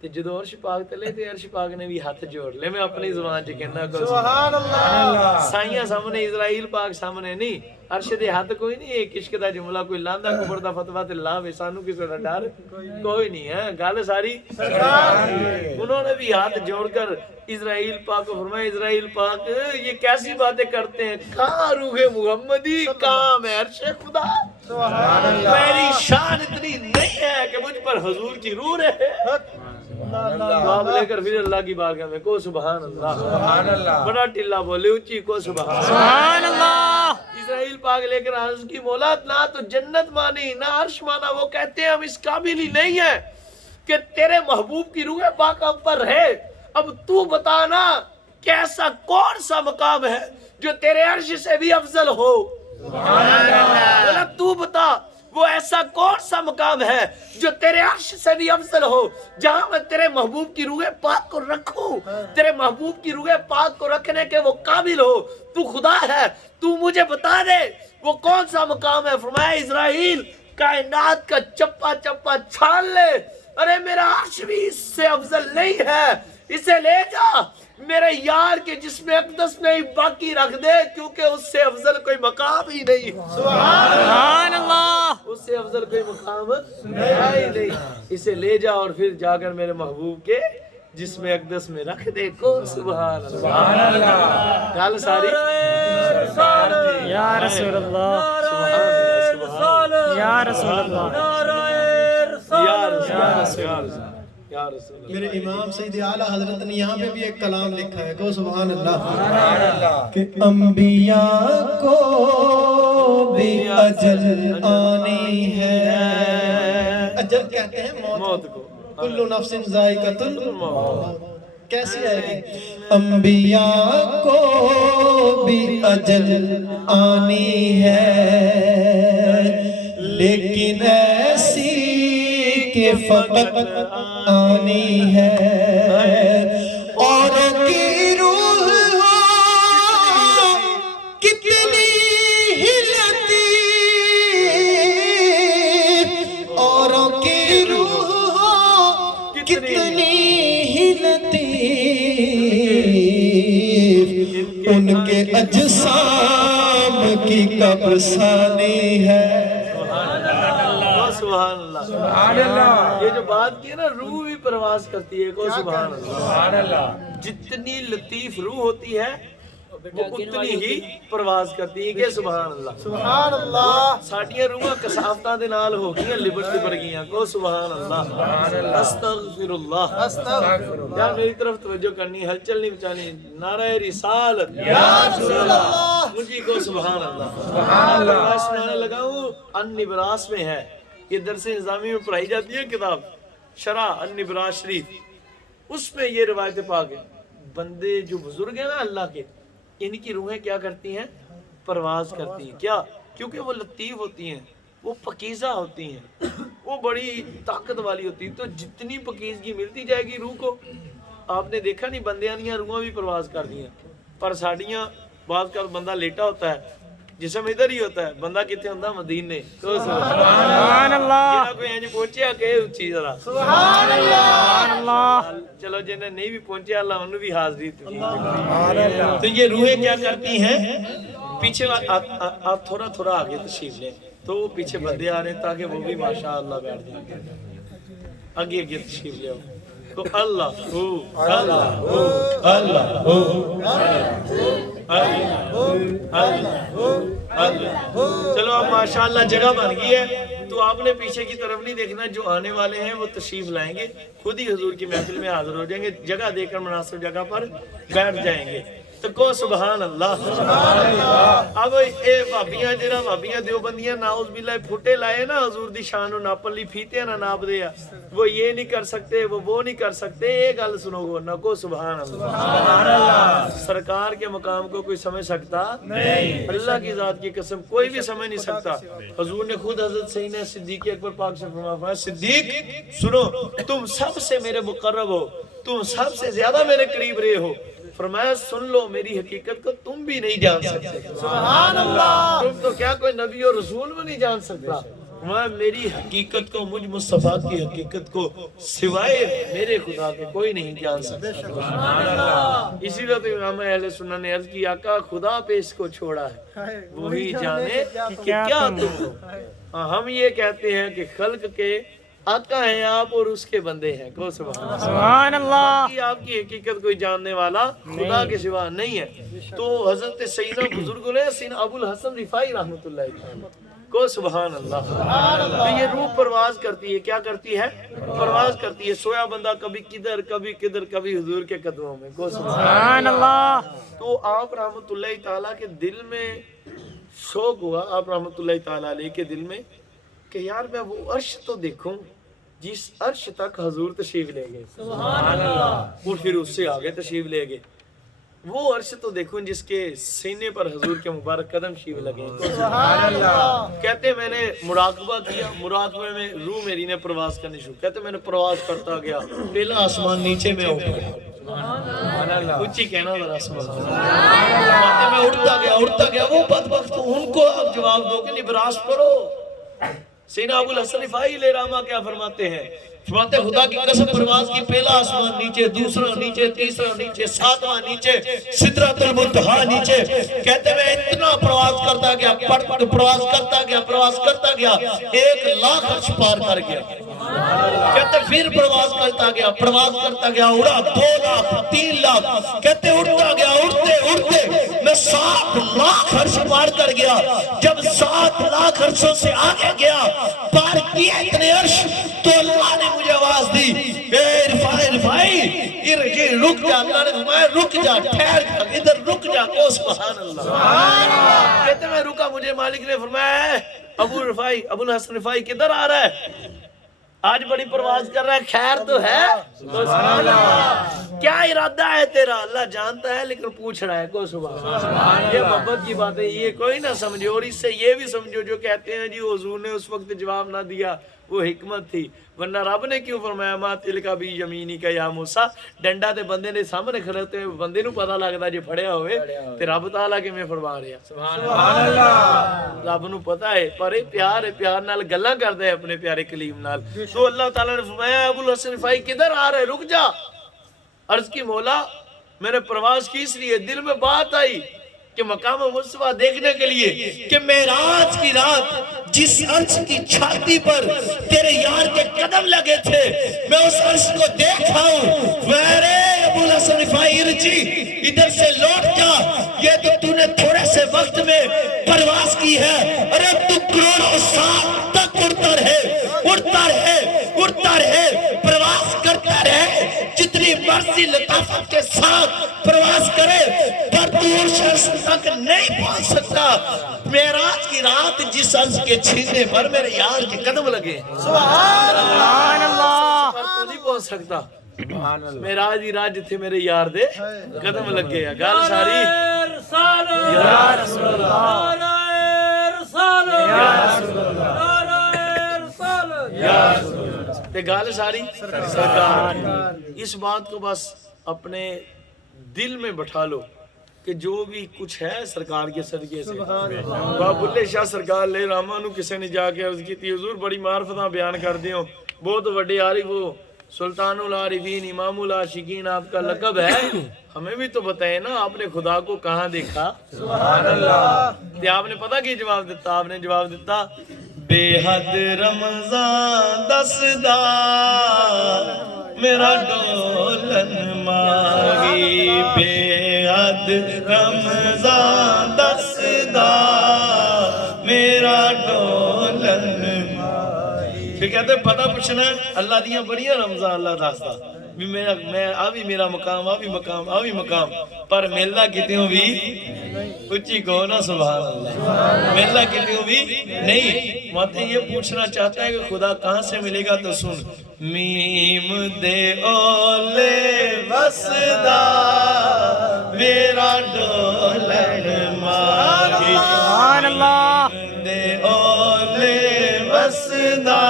تے جدو عرش پاک تلے تے عرش پاک نے بھی ہاتھ جوڑ لے. میں اپنی زبان چ کہنا کو سبحان اللہ. سائیاں سامنے اسرائیل پاک سامنے نہیں، عرش دے ہاتھ کوئی نہیں. ایک عشق دا جملہ کوئی لاندا کفر دا فتوا تے لا وے، سانو کسے دا ڈر کوئی نہیں ہے. گل ساری انہوں نے بھی ہاتھ جوڑ کر اسرائیل پاک کو فرمایا اسرائیل پاک یہ کیسی باتیں کرتے ہیں؟ کہاں روح محمدی، کہاں میں عرش خدا. میری شان اتنی نہیں ہے کہ مجھ پر حضور کی روح رہے. آپ لے کر پھر اللہ کی بارگاہ میں کو سبحان اللہ. سبحان اللہ. بڑا ٹلا بولے اونچی کو سبحان اللہ. اسرائیل پاک لے کر عرض کی مولا نہ تو جنت مانی نہ عرش مانا. وہ کہتے ہیں ہم اس قابل ہی نہیں ہیں کہ تیرے محبوب کی روح پاک ہم پر رہے. اب تو بتانا کہ ایسا کون سا مقام ہے جو تیرے عرش سے بھی افضل ہو. بولا تو بتا وہ ایسا کون سا مقام ہے جو تیرے عرش سے بھی افضل ہو، جہاں میں تیرے محبوب کی روح پاک کو رکھوں، تیرے محبوب کی روح پاک کو رکھنے کے وہ قابل ہو. تو خدا ہے، تو مجھے بتا دے وہ کون سا مقام ہے. فرمایا اسرائیل کائنات کا چپا چپا چھان لے. ارے میرا عرش بھی اس سے افضل نہیں ہے، اسے لے جا میرے یار کے جسم اقدس میں ہی باقی رکھ دے، کیونکہ اس سے افضل کوئی مقام ہی نہیں. سبحان اللہ. اس سے افضل کوئی مقام ہے ہی نہیں. اسے لے جا اور پھر جا کر میرے محبوب کے جسم اقدس میں رکھ دے. کو سبحان اللہ. سبحان اللہ. گل ساری یا رسول اللہ، یا رسول اللہ، یا رسول اللہ. میرے امام سید اعلیٰ حضرت نے یہاں پہ بھی ایک کلام لکھا ہے. کو سبحان اللہ. سبحان اللہ. کہ انبیاء کو بھی اجل آنی ہے. اجل کہتے ہیں موت کو. کل نفس ذائقۃ الموت. کیسی آئے گی؟ انبیاء کو بھی اجل آنی ہے، لیکن ایسی کہ فقط آنی ہے. اور کی روح کتنی ہی لطیف، اوروں کی روح کتنی ہی لطیف، ان کے اجسام کی قبرستانی ہے. سبحان اللہ. سبحان اللہ. یہ جو بات کی ہے نا، روح بھی پرواز کرتی ہے. کو سبحان اللہ. سبحان اللہ. جتنی لطیف روح ہوتی ہے وہ اتنی ہی پرواز کرتی ہیں کہ سبحان اللہ سبحان اللہ ساڈیاں روحاں کسافتاں دے نال ہو گئیاں لبڑ گئیاں کو سبحان اللہ استغفر اللہ یا میری طرف توجہ کرنی ہلچل نہیں بچانی نعرہ رسالت یا رسول اللہ مجھے کو سبحان اللہ سبحان اللہ میں سنانے لگا ہوں النبراس میں ہے یہ درس نظامی میں پڑھائی جاتی ہے کتاب شرح النبراس شریف اس میں یہ روایت پاک ہے بندے جو بزرگ ہیں نا اللہ کے ان کی روحیں کیا کرتی ہیں پرواز کرتی ہیں کیا کیونکہ وہ لطیف ہوتی ہیں وہ پکیزہ ہوتی ہیں وہ بڑی طاقت والی ہوتی ہیں تو جتنی پکیزگی ملتی جائے گی روح کو آپ نے دیکھا نہیں بندیاں نہیں روحاں بھی پرواز کر دی ہیں پر ساڑیاں بعض کا بندہ لیٹا ہوتا ہے جسم ادھر ہی ہوتا ہے بندہ کتنے ہوتا ہے مدینے سبحان اللہ جنہاں کوئی اینج پہنچیا کہ اچھی ذرا سبحان اللہ چلو جنہیں نہیں بھی پہنچے اللہ انہوں بھی حاضری تو یہ روحیں کیا کرتی ہیں پیچھے آپ تھوڑا تھوڑا آگے تشریف لیں تو وہ پیچھے بندے آ رہے ہیں تاکہ وہ بھی ماشاءاللہ بیٹھ جائیں آگے تشریف لے تو اللہ ہو اللہ ہو اللہ ہو چلو اب ماشاءاللہ جگہ بن گئی ہے تو آپ نے پیچھے کی طرف نہیں دیکھنا جو آنے والے ہیں وہ تشریف لائیں گے خود ہی حضور کی محفل میں حاضر ہو جائیں گے جگہ دے کر مناسب جگہ پر بیٹھ جائیں گے تو کو سبحان اللہ اب اے بھابیاں جڑا بھابیاں دیوبندیاں ناؤز باللہ پھوٹے لائے نا حضور دی شان و ناپن لی پھیتے نہ ناپ دیا وہ یہ نہیں کر سکتے وہ نہیں کر سکتے ایک گل سنو گو نہ کو سبحان اللہ سرکار کے مقام کو کوئی سمجھ سکتا نہیں اللہ کی ذات کی قسم کوئی بھی سمجھ نہیں سکتا حضور نے خود حضرت سیدنا صدیق اکبر پاک سے فرمایا صدیق سنو تم سب سے میرے مقرب ہو تم سب سے زیادہ میرے قریب رہے ہو فرمایا سن لو میری حقیقت کو تم بھی نہیں جان سکتے سبحان اللہ تم تو کیا کوئی نبی اور رسول بھی نہیں جان سکتا فرمایا میری حقیقت کو مجھ مصطفیٰ کی حقیقت کو سوائے میرے خدا کے کوئی نہیں جان سکتا سبحان اللہ اسی لیے تو امام اہل سنت نے عرض کی آقا خدا پہ اس کو چھوڑا ہے وہی جانے کہ کیا تم ہو ہم یہ کہتے ہیں کہ خلق کے آقا ہیں آپ اور اس کے بندے ہیں کو سبحان اللہ آپ کی حقیقت کوئی جاننے والا خدا کے سوا نہیں ہے تو حضرت سیدنا بزرگ نے سیدنا ابو الحسن رفاعی رحمۃ اللہ علیہ کو سبحان اللہ تو یہ روح پرواز کرتی ہے کیا کرتی ہے پرواز کرتی ہے سویا بندہ کبھی کدھر کبھی کدھر کبھی حضور کے قدموں میں کو سبحان اللہ تو آپ رحمۃ اللہ تعالیٰ کے دل میں شوق ہوا آپ رحمۃ اللہ تعالیٰ علیہ کے دل میں کہ یار میں وہ عرش تو دیکھوں جس عرش تک حضور تشریف لے گئے سبحان اللہ اور پھر اس سے آگے تشریف لے گئے وہ عرش تو دیکھوں جس کے سینے پر حضور کے مبارک قدم شیو لگے سبحان اللہ کہتے میں نے مراقبہ کیا مراقبے میں روح میری نے پرواز کرنی شروع کہتے میں نے پرواز کرتا گیا پہلا آسمان نیچے میں سبحان اللہ اونچی کہنا ذرا سبحان اللہ میں اڑتا گیا وہ بدبخت ان کو آپ جواب دو کہ نبراس کرو سیدنا ابو الحسن رفاعی علیہ رحمہ کیا فرماتے ہیں فرماتے خدا کی قسم پرواز کی پہلا آسمان نیچے دوسرا نیچے تیسرا نیچے ساتواں نیچے سدرۃ المنتہا نیچے کہتے میں اتنا پرواز کرتا گیا پرواز کرتا گیا 1,00,000 عرش پار کر گیا کہتے پھر پرواز کرتا گیا اڑا 2,00,000 3,00,000 کہتے اڑتا گیا اڑتے میں 7,00,000 عرش پار کر گیا جب 7,00,000 عرشوں سے آگے گیا پار کیا اتنے عرش تو اللہ نے مجھے آواز دی اے رفاعی رک جا اللہ نے فرمایا رک جا ٹھہر جا ادھر رک جا کو سبحان اللہ کہتے میں رکا مجھے مالک نے فرمایا ابو الحسن رفاعی کدھر آ رہا ہے آج بڑی پرواز کر رہا ہے خیر تو ہے سبحان اللہ کیا ارادہ ہے تیرا اللہ جانتا ہے لیکن پوچھ رہا ہے کو سبحان اللہ یہ محبت کی بات ہے یہ کوئی نہ سمجھے اور اس سے یہ بھی سمجھو جو کہتے ہیں جی حضور نے اس وقت جواب نہ دیا وہ حکمت تھی ورنہ رب نے کیوں فرمایا ما تلکا بھی یمینی کا یا موسیٰ ڈنڈا تے بندے نے سامنے کھڑے ہوتے بندے نو پتہ لگتا جی پھڑیا ہوئے تے رب تعالیٰ کے میں فرما رہا سبحان اللہ رب نو پتہ ہے پر پیار ہے پیار نال گلاں کردا ہے اپنے پیارے کلیم نال تو اللہ تعالیٰ نے فرمایا ابو الحسن رفاعی کدھر آ رہے رک جا عرض کی مولا میں نے پرواز کی اس لیے دل میں بات آئی کہ مقام مصطفیٰ دیکھنے کے لیے کہ معراج کی رات جس عرش کی چھاتی پر تیرے یار کے قدم لگے تھے میں اس عرش کو دیکھا ہوں میرے ابو الحسن رفاعی ارجی ادھر سے لوٹ جا یہ آتی ہے، ارے تو کروڑوں سال تک اڑتا رہے، اڑتا رہے، اڑتا رہے، پرواز کرتا رہے، جتنی مرضی لطافت کے ساتھ پرواز کرے، پر دور شخص تک نہیں پہنچ سکتا۔ معراج کی رات جس عرض کے چھیننے پر میرے یار کے قدم لگے، سبحان اللہ پر تو نہیں پہنچ سکتا۔ معراج دی رات جتھے میرے یار دے قدم لگے ہیں۔ گل ساری یا رسول اللہ، تے گل ساری سرکار۔ اس بات کو بس اپنے دل میں بٹھا لو کہ جو بھی کچھ ہے سرکار کے صدقے سے۔ بابا بلے شاہ سرکار لے راما نو کسے نے جا کے عرض کی تھی، حضور بڑی معرفتاں بیان کر دیو، بہت وڈے عارف ہو، سلطان العارفین، امام العاشقین آپ کا لقب ہے، ہمیں بھی تو بتائیں نا آپ نے خدا کو کہاں دیکھا؟ سبحان اللہ۔ تے آپ نے پتہ کی جواب دیتا؟ آپ نے جواب دیتا بے حد رمضان دسدا میرا ڈولن ماہی، بے حد رمضان دسدا میرا ڈولن ماہی۔ پھر کہتے پتہ پوچھنا ہے اللہ دیاں بڑیاں رمضان اللہ دسدا بھی میں آوی میرا مقام، آوی مقام، آوی مقام، پر ملنا کتنوں بھی اچھی کہو نا سبحان اللہ، ملنا کتنوں بھی نہیں۔ ماتے یہ پوچھنا چاہتا ہے کہ خدا کہاں سے ملے گا؟ تو سن میم دے اولے وسدا میرا ڈولن ماہی، سبحان اللہ دے اولے وسدا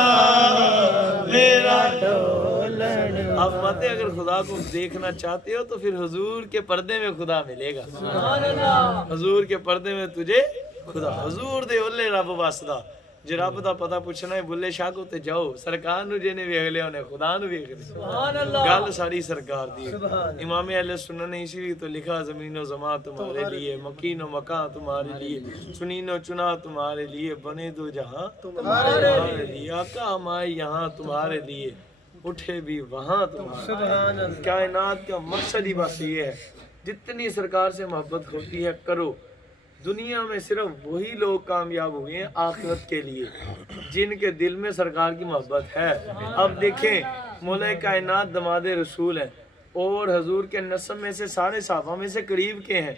میرا ڈولن۔ اب ماتے اگر خدا کو دیکھنا چاہتے ہو تو پھر حضور کے پردے میں خدا ملے گا۔ حضور کے پردے میں تجھے خدا، حضور دے اولے رب واسدا۔ جے رب دا پتہ پوچھنا ہے بلے شاہ کو تے جاؤ، سرکار نو جینے ویکھ لیا انہیں خدا نو ویکھ لیا۔ گل ساری سرکار دی۔ امام اہل سنت نے اسی لیے تو لکھا زمین و زمان تمہارے لیے، مکین و مکان تمہارے لیے، چنین و چنا تمہارے لیے، بنے دو جہاں تمہارے لیے، آقا ہم آئے یہاں تمہارے لیے، اٹھے بھی وہاں تمہارے۔ کائنات کا مقصد ہی بس یہ ہے، جتنی سرکار سے محبت ہوتی ہے کرو۔ دنیا میں صرف وہی لوگ کامیاب ہوئے ہیں آخرت کے لیے جن کے دل میں سرکار کی محبت ہے۔ اب دیکھیں مولا کائنات دماد رسول ہیں اور حضور کے نسب میں سے سارے صحابہ میں سے قریب کے ہیں،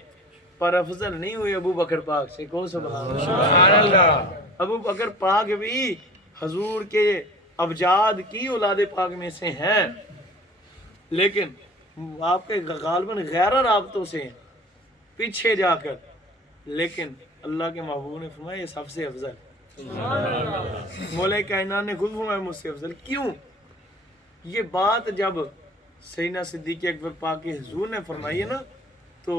پر افضل نہیں ہوئے ابو بکر پاک سے۔ کو سبحان اللہ۔ ابو بکر پاک بھی حضور کے ابجاد کی اولاد پاک میں سے ہیں، لیکن آپ کے غالباً غیر رابطوں سے ہیں پیچھے جا کر، لیکن اللہ کے محبوب نے فرمایا یہ سب سے افضل۔ مولا کائنات نے خود فرمایا مجھ سے افضل۔ کیوں؟ یہ بات جب سیدنا صدیق اکبر پاک کے حضور نے فرمائی ہے نا، تو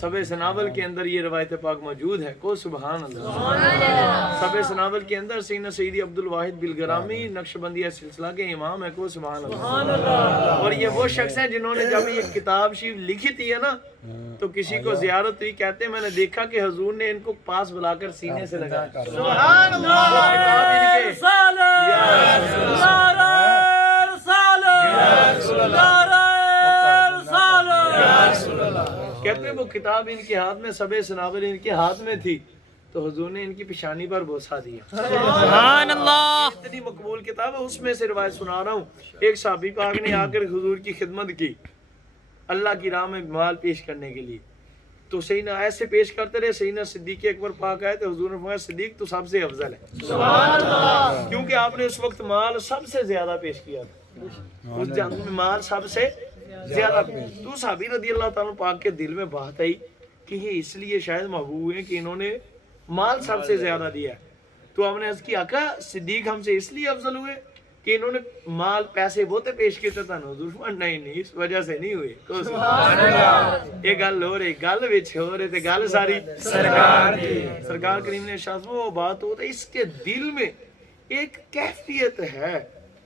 سبع سنابل کے اندر یہ روایت پاک موجود ہے۔ کو سبحان اللہ۔ سبع سنابل کے اندر سیدنا سیدی عبدالواحد بلگرامی نقشبندیہ سلسلہ کے امام ہے۔ کو سبحان اللہ۔ اور یہ وہ شخص ہیں جنہوں نے جب یہ کتاب شریف لکھی تھی ہے نا، تو کسی کو زیارت ہوئی، کہتے ہیں میں نے دیکھا کہ حضور نے ان کو پاس بلا کر سینے سے لگایا۔ سبحان اللہ۔ کہتے ہیں وہ کتاب ان کے ہاتھ میں، سبع سنابل ان کے ہاتھ میں تھی، تو حضور نے ان کی پیشانی پر بوسہ دیا۔ سبحان اللہ۔ اتنی مقبول کتاب ہے، اس میں سے روایت سنا رہا ہوں۔ ایک صحابی پاک نے آ کر حضور کی خدمت کی اللہ کی راہ میں مال پیش کرنے کے لیے، تو سیدنا ایسے پیش کرتے رہے، سیدنا صدیق اکبر پاک آئے تو حضور نے فرمایا صدیق تو سب سے افضل ہے۔ سبحان اللہ۔ کیونکہ آپ نے اس وقت مال سب سے زیادہ پیش کیا تھا، اس جنگ میں مال سب سے زیادہ۔ تو صحابی رضی اللہ تعالیٰ پاک کے دل میں بات آئی کہ یہ اس لیے شاید محبوب ہیں کہ انہوں نے مال سب سے زیادہ دیا ہے۔ تو ہم نے عرض کی آقا صدیق ہم سے اس لیے افضل ہوئے کہ انہوں نے مال پیسے بہتے پیش کیتے تھا نا؟ حضور فرمایا نہیں اس وجہ سے نہیں ہوئے۔ سبحان اللہ۔ یہ گل ہو رہی، گل وچ ہو رہے تے گل ساری سرکار دی۔ سرکار کریم نے ارشاد وہ بات ہوتا ہے، اس کے دل میں ایک کیفیت ہے،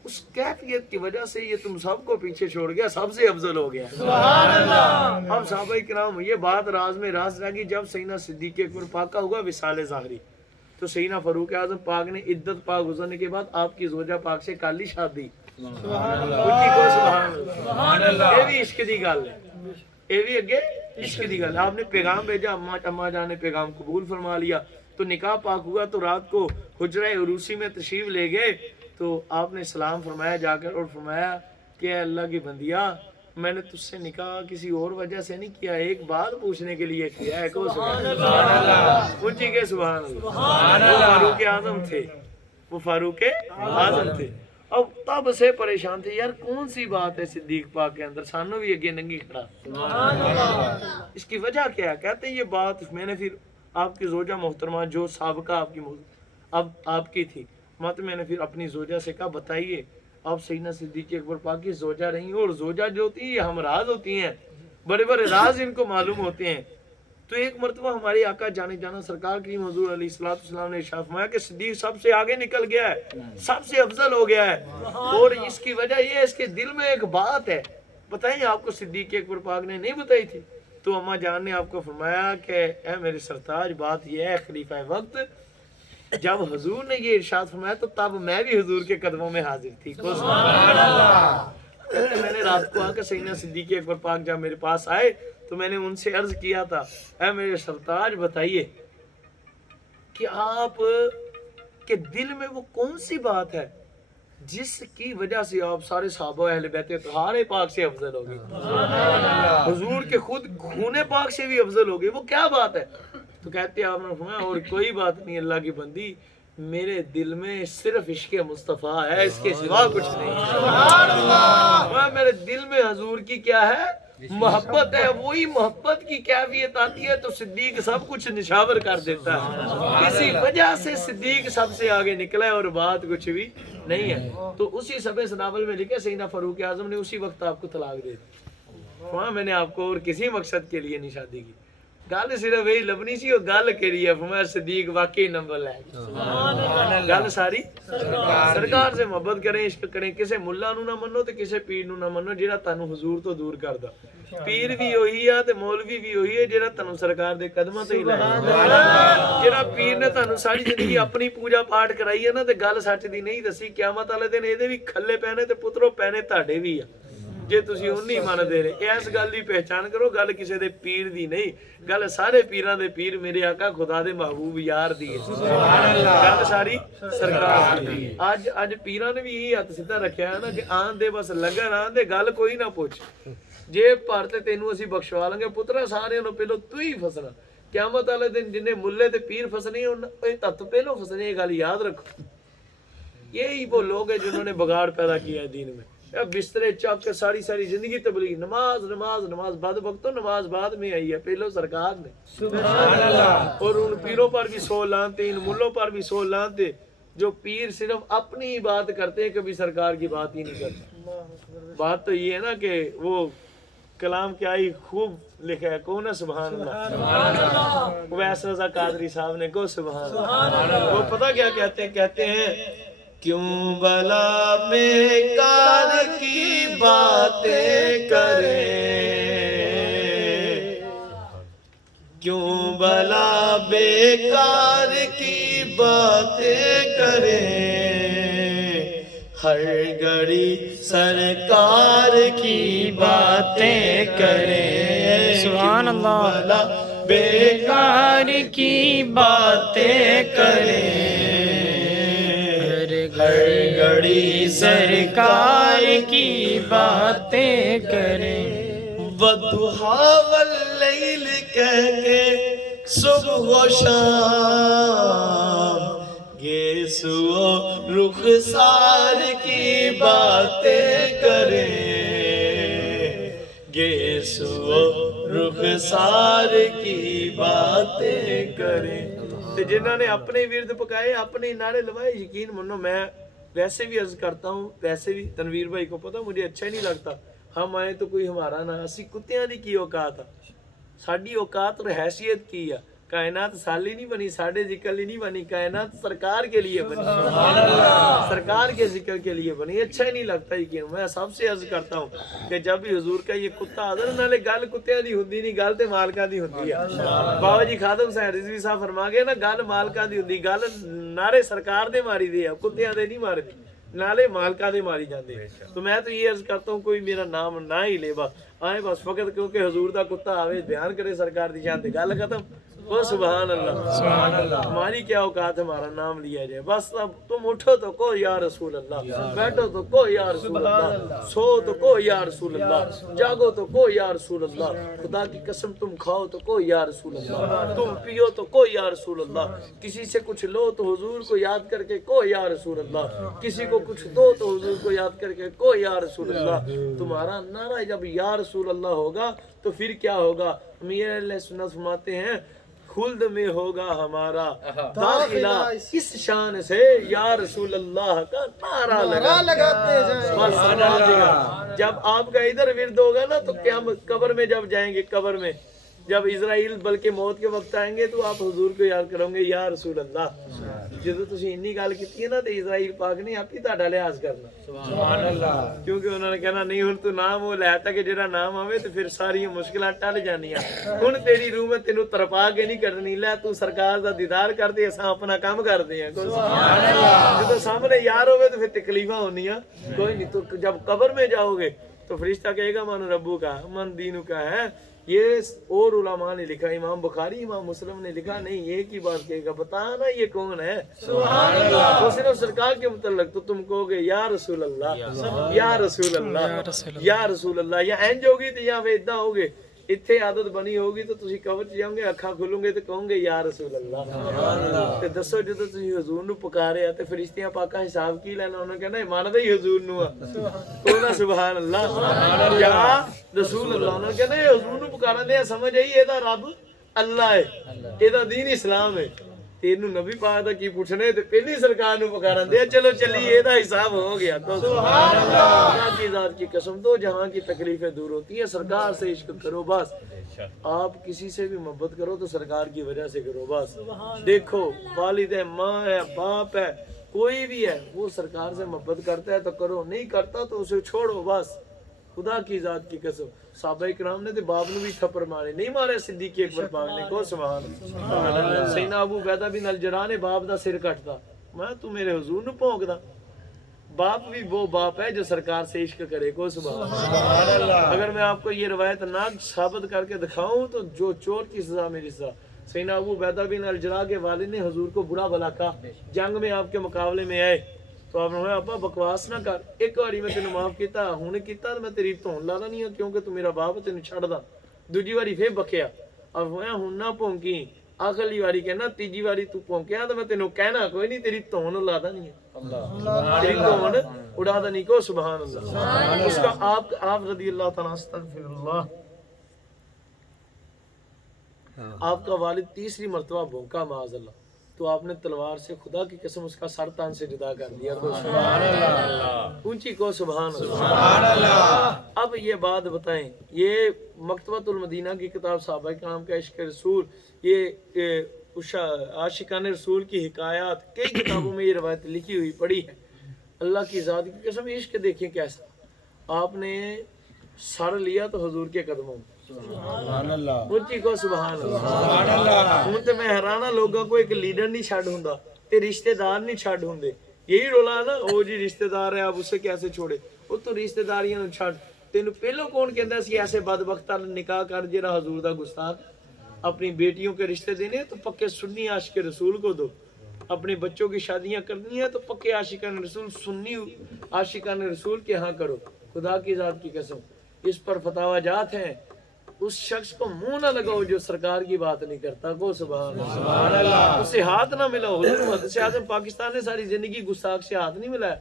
اس کیفیت کی وجہ سے یہ تم سب کو پیچھے چھوڑ گیا، سب سے افضل ہو گیا۔ سبحان اللہ۔ اب صحابہ کرام یہ بات راز میں راز رہ گئی، جب سیدنا صدیق اکبر پاک کا ہوا وصال ظاہری، تو سیدنا فاروق اعظم پاک نے عدت پاک گزرنے کے بعد آپ کی زوجہ پاک سے کر لی شادی۔ سبحان اللہ۔ یہ بھی عشق دی گل ہے، یہ بھی اگے عشق دی گل ہے۔ آپ نے پیغام بھیجا، اماں جان نے پیغام قبول فرما لیا، تو نکاح پاک ہوا تو رات کو حجرہ عروسی میں تشریف لے گئے تو آپ نے سلام فرمایا جا کر اور فرمایا کہ اے اللہ کی بندیا میں نے تجھ سے نکاح کسی اور وجہ سے نہیں کیا ایک بات پوچھنے کے لیے کیا ہے کہ سبحان اللہ پوچھی کہ سبحان اللہ فاروق اعظم تھے وہ فاروق اعظم تھے اب تب سے پریشان تھے یار کون سی بات ہے صدیق پاک کے اندر سانو بھی اگے ننگی کھڑا اس کی وجہ کیا ہے کہتے ہیں یہ بات میں نے پھر آپ کی زوجہ محترمہ جو سابقہ آپ کی اب آپ کی تھی مت میں نے پھر اپنی زوجہ سے کہا بتائیے آپ سیدنا صدیق اکبر پاک کی زوجہ رہی ہیں اور زوجہ جو ہوتی ہیں یہ ہمراز ہوتی ہیں بڑے بڑے راز ان کو معلوم ہوتے ہیں تو ایک مرتبہ ہماری آقا جانے جانا سرکار کریم حضور علیہ السلام نے ارشاد فرمایا کہ صدیق سب سے آگے نکل گیا ہے سب سے افضل ہو گیا ہے اور اس کی وجہ یہ ہے اس کے دل میں ایک بات ہے بتائیں آپ کو صدیق اکبر پاک نے نہیں بتائی تھی تو اماں جان نے آپ کو فرمایا کہ اے میرے سرتاج بات یہ ہے خلیفہ وقت جب حضور نے یہ ارشاد فرمایا تو تب میں بھی حضور کے قدموں میں حاضر تھی سبحان اللہ میں نے رات کو آ کر سیدنا صدیق اکبر پاک جب میرے پاس آئے تو میں نے ان سے عرض کیا تھا اے میرے سرتاج بتائیے کہ آپ کے دل میں وہ کون سی بات ہے جس کی وجہ سے آپ سارے صحابہ اہل بیت اطہار پاک سے افضل ہو گئے حضور کے خود خون پاک سے بھی افضل ہو گئے وہ کیا بات ہے تو کہتے ہیں آپ نے فرمایا اور کوئی بات نہیں اللہ کی بندی میرے دل میں صرف عشق مصطفیٰ ہے اس کے سوا کچھ نہیں سبحان اللہ میرے دل میں حضور کی کیا ہے محبت ہے وہی محبت کی کیفیت آتی ہے تو صدیق سب کچھ نشاور کر دیتا ہے اسی وجہ سے صدیق سب سے آگے نکلا ہے اور بات کچھ بھی نہیں ہے تو اسی سبع ناول میں لکھے سیدنا فاروق اعظم نے اسی وقت آپ کو طلاق دے دی وہاں میں نے آپ کو اور کسی مقصد کے لیے نہیں شادی کی گل صرف یہی لبنی سی اور گل کہی ہے فرمایا صدیق واقعی نمبر لے گل ساری سرکار سے محبت کریں عشق کریں کسے ملا نو نہ منو تے کسے پیر نو نہ منو جہاں تانوں حضور تو دور کردا پیر بھی وہی ہے تے مولوی بھی وہی ہے جہاں تانوں سرکار دے قدماں تے ہی لے جہاں پیر نے تانوں ساری زندگی اپنی پوجا پاٹ کرائی ہے نا تے گل سچ دی نہیں دسی قیامت والے دن ایدے بھی کھلے پینے تے پترو پینے تہاڈے بھی آ جے تسی اون نہیں من دے رہے اس گل دی پہچان کرو گل کسے دے پیر دی نہیں گل سارے پیراں دے پیر میرے آقا خدا دے محبوب یار دی ہے سبحان اللہ گل ساری سرکار دی اج پیراں نے بھی یہی ہاتھ سیدھا رکھیا ہے نا کہ آن دے بس لگن آن دے گل کوئی نہ پوچھ جے پر تے تینوں اسی بخشوا لیں گے پترا سارے نوں پہلو تو ہی فسنا قیامت والے دن جنے ملے تے پیر فسنے اے تت پہلو فسنے یہ گل یاد رکھو یہی وہ لوگ ہیں جنہوں نے بگاڑ پیدا کیا ہے دین میں بسترے چاک کے ساری زندگی تبلیغ نماز نماز نماز بعد وقتوں نماز بعد میں آئی ہے پہلو سرکار نے سبحان اللہ اور ان پیروں پر بھی سو لانتے ان ملوں پر بھی سو لانتے جو پیر صرف اپنی ہی بات کرتے ہیں کبھی سرکار کی بات ہی نہیں کرتے بات تو یہ ہے نا کہ وہ کلام کیا ہی خوب لکھا ہے کون ہے سبحان اللہ ویس رضا قادری صاحب نے کو سبحان اللہ وہ پتہ کیا کہتے ہیں کیوں بلا بیکار کی باتیں کریں کیوں بلا بیکار کی باتیں کریں ہر گھڑی سرکار کی باتیں کریں سبحان اللہ بلا بیکار کی باتیں کریں ہر گھڑی سرکار کی باتیں کریں وضحا واللیل کہہ کے صبح و شام گیسو رخسار کی باتیں کریں گیسو رخسار کی باتیں کریں جنہوں نے اپنے ورد پکائے اپنے نعرے لوائے یقین منو میں ویسے بھی عرض کرتا ہوں ویسے بھی تنویر بھائی کو پتا مجھے اچھا ہی نہیں لگتا ہم آئے تو کوئی ہمارا نہ اسی کتیاں دی کی اوقات ہے ساڈی اوقات اور حیثیت کی ہے کائنات سالی نہیں بنی ساڑھے ذکر لی نہیں بنی کائنات سرکار کے لیے بنی سرکار کے ذکر کے لیے بنی اچھا ہی نہیں لگتا یقین میں سب سے عرض کرتا ہوں کہ جب بھی حضور کا یہ کتا حاضر نالے گل کتیاں دی ہوندی نہیں گل تے مالکاں دی ہوندی ہے بابا جی خادم صاحب رضوی صاحب فرما گئے نا گل مالکاں دی ہوندی گل نعرے سرکار دے ماری دی ہے کتیاں دے نہیں ماری نالے مالکاں دے ماری جاندے تو میں تو یہ عرض کرتا ہوں کوئی میرا نام نہ ہی لے با آئے بس فقط کیونکہ حضور دا کتا آوے بیان کرے سرکار دی شان تے گل ختم وہ سبحان اللہ ہماری کیا اوقات ہمارا نام لیا جائے بس اب تم اٹھو تو کو یا رسول اللہ بیٹھو تو کو یا رسول اللہ سو تو کو یا رسول اللہ جاگو تو کو یا رسول اللہ خدا کی قسم تم کھاؤ تو کو یا رسول اللہ تم پیو تو کو یا رسول اللہ کسی سے کچھ لو تو حضور کو یاد کر کے کو یا رسول اللہ کسی کو کچھ دو تو حضور کو یاد کر کے کو یا رسول اللہ تمہارا نعرہ جب یا رسول اللہ ہوگا تو پھر کیا ہوگا امیر علیہ سنت فرماتے ہیں خلد میں ہوگا ہمارا داخلہ اس شان سے یا رسول اللہ کا نعرہ لگاتے جائیں بس سمجھ گا جب آپ کا ادھر ورد ہوگا نا تو قیامت قبر میں جب جائیں گے قبر میں جب اسرائیل بلکہ موت کے وقت آئیں گے تو آپ حضور کو یاد کرو گے یا رسول اللہ جدو تسی انی گل کیتی ہے نا تے اسرائیل پاک نے آپ ہی تہاڈا لحاظ کرنا سبحان اللہ کیونکہ انہوں نے کہنا نہیں ہن تو نام وہ لے تا کہ جڑا نام آوے تے پھر ساری مشکلاں ٹل جانیاں ہن تیری روح میں تینوں ترپا کے نہیں کرنی لے تو سرکار دا دیدار کر دے اساں اپنا کام کردے ہیں سبحان اللہ جدو سامنے یار ہوے تو پھر تکلیفاں ہونیاں کوئی نہیں تو جب قبر میں جاؤ گے تو فرشتہ کہے گا من ربو کا من دینو کا ہے یہ اور علماء نے لکھا امام بخاری امام مسلم نے لکھا نہیں ایک ہی بات کہے گا بتانا یہ کون ہے سبحان اللہ تو صرف سرکار کے متعلق تو تم کہو گے یا رسول اللہ یا رسول اللہ یا رسول اللہ یا اینج ہوگی تو یا ویدہ ہوگے اتھے عادت بنی ہوگی تو تسی قبر چ جاؤ گے اکھاں کھولو گے تو کہو گے یا رسول اللہ تے دسو جدوں تسی حضور نو پکاریا تے فرشتیاں پاکاں حساب کی لینا انہاں کہنا ماندا ہی حضور نو کہنا سبحان اللہ یا رسول اللہ انہاں کہنا حضور نو پکارن دے سمجھ آئی اے دا رب اللہ ہے اے دا دین اسلام ہے تینوں نبی پاک دا کی پوچھنے تے پہلی سرکار نو پکارن دے چلو چلی اے دا حساب ہو گیا تو سبحان اللہ خدا کی ذات کی قسم دو جہاں کی تکلیفیں دور ہوتی ہیں سرکار سے عشق کرو بس آپ کسی سے بھی محبت کرو تو سرکار کی وجہ سے کرو بس دیکھو والد ہے ماں ہے باپ ہے کوئی بھی ہے وہ سرکار سے محبت کرتا ہے تو کرو نہیں کرتا تو اسے چھوڑو بس خدا کی ذات کی قسم صحابہ کرام نے تے باپ نو بھی تھپڑ مارے نہیں مارے صدیق اکبر پاک نے کو سبحان اللہ سیدنا ابو عبیدہ بن الجراح نے باپ دا سر کٹدا میں تو میرے حضور نو بھونکدا باپ بھی وہ باپ ہے جو سرکار سے عشق کرے کو سبحان اللہ اگر میں آپ کو یہ روایت نہ ثابت کر کے دکھاؤں تو جو چور کی سزا میری سزا سیدنا ابو عبیدہ بن الجراح کے والد نے حضور کو برا بھلا کہا جنگ میں آپ کے مقابلے میں آئے تو آپ نے کہا ابا بکواس نہ کر ایک باری میں تینوں معاف کیتا ہن کیتا تو میں تیری دھون لانا نہیں ہوں کیونکہ تو میرا باپ تینوں چھڑ دا دوجی باری پھر بکیا اب ہویا ہن نہ بھونکی اگلی باری کہنا تیجی باری تو بھونکیا تو میں تینوں کہنا کوئی نہیں تیری دھون لادا نہیں ہے اللہ تیری دھون اڑادا نہیں کو سبحان اللہ اس کا آپ رضی اللہ تعالی استغفر اللہ آپ کا والد تیسری مرتبہ بھونکا معاذ اللہ تو آپ نے تلوار سے خدا کی قسم اس کا سر تان سے جدا کر دیا تو سبحان اللہ اونچی کو سبحان اللہ اب یہ بات بتائیں یہ مکتبۃ المدینہ کی کتاب صحابہ کرام کا عشق رسول یہ عاشقان رسول کی حکایات کئی کتابوں میں یہ روایت لکھی ہوئی پڑی ہے اللہ کی ذات کی قسم عشق دیکھیں کیسا آپ نے سر لیا تو حضور کے قدموں میں سبحان اللہ اونچی کو سبحان اللہ سبحان اللہ ہوں تے میں حیران لوگوں کو ایک لیڈر نہیں چھڈ ہوندا تے رشتہ دار نہیں چھڈ ہوندے یہی رولا نا او جی رشتہ دار ہے آپ اسے کیسے چھوڑے وہ تو رشتہ داریاں نوں چھڈ تینوں پہلو کون کہندا سی ایسے بدبخت نال نکاح کر جڑا حضور دا گستاخ اپنی بیٹیوں کے رشتے دینے تو پکے سنی عاشق رسول کو دو اپنے بچوں کی شادیاں کرنی ہے تو پکے عاشقان رسول سنی عاشقان رسول کے ہاں کرو خدا کی ذات کی قسم اس پر فتاوی جات ہیں اس شخص کو منہ نہ لگاؤ جو سرکار کی بات نہیں کرتا کو سبحان اللہ اسے ہاتھ نہ ملاؤ حضور محدث اعظم پاکستان نے ساری زندگی گستاخ سے ہاتھ نہیں ملایا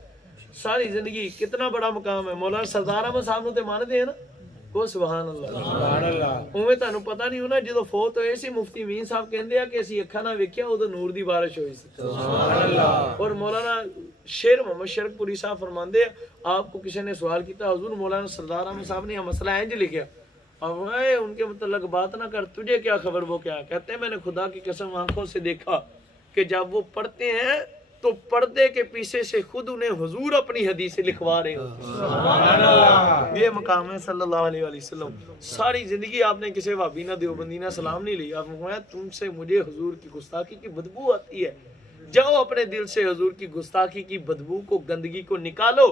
ساری زندگی کتنا بڑا مقام ہے مولانا سردار احمد صاحب نو تے مانتے ہیں نا کو سبحان اللہ سبحان اللہ اوویں تانوں پتہ نہیں ہونا جدوں فوت ہوئے سی مفتی مین صاحب کہندے آ کہ اسی اکھاں نہ ویکھیا اودوں نور دی بارش ہوئی سی سبحان اللہ اور مولانا شیر محمد شرک پوری صاحب فرماندے آپ کو کسی نے سوال کیتا حضور مولانا سردار احمد صاحب نے یہ مسئلہ انج لکھیا اب ان کے متعلق بات نہ کر تجھے کیا خبر وہ کیا کہتے ہیں میں نے خدا کی قسم آنکھوں سے دیکھا کہ جب وہ پڑھتے ہیں تو پردے کے پیچھے سے خود انہیں حضور اپنی حدیثیں لکھوا رہے ہوتے ہیں سبحان اللہ یہ مقام ہے صلی اللہ علیہ وسلم ساری زندگی آپ نے کسی وہابی نہ دیوبندی نہ سلام نہیں لی آپ نے کہا تم سے مجھے حضور کی گستاخی کی بدبو آتی ہے جاؤ اپنے دل سے حضور کی گستاخی کی بدبو کو گندگی کو نکالو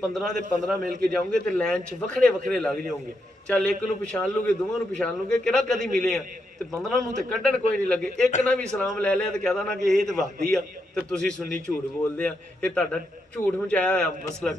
15 ਦੇ 15 ਮਿਲ ਕੇ ਜਾਓਗੇ ਤੇ ਲਾਈਨ 'ਚ ਵੱਖਰੇ ਵੱਖਰੇ ਲੱਗ ਜਾਓਗੇ। ਚੱਲ ਇੱਕ ਨੂੰ ਪਛਾਣ ਲਓਗੇ, ਦੋਵਾਂ ਨੂੰ ਪਛਾਣ ਲਓਗੇ, ਕਿਹੜਾ ਕਦੀ ਮਿਲੇ ਆ ਤੇ 15 ਨੂੰ ਤੇ ਕੱਢਣ ਕੋਈ ਨਹੀਂ ਲੱਗੇ। ਇੱਕ ਨਾ ਵੀ ਸਲਾਮ ਲੈ ਲਿਆ ਤੇ ਕਹਦਾ ਨਾ ਕਿ ਇਹ ਤੇ ਵਹਾਬੀ ਆ ਤੇ ਤੁਸੀਂ ਸੁੰਨੀ ਝੂਠ ਬੋਲਦੇ ਆ, ਇਹ ਤੁਹਾਡਾ ਝੂਠ ਮਚਾਇਆ ਹੋਇਆ ਮਸਲਕ।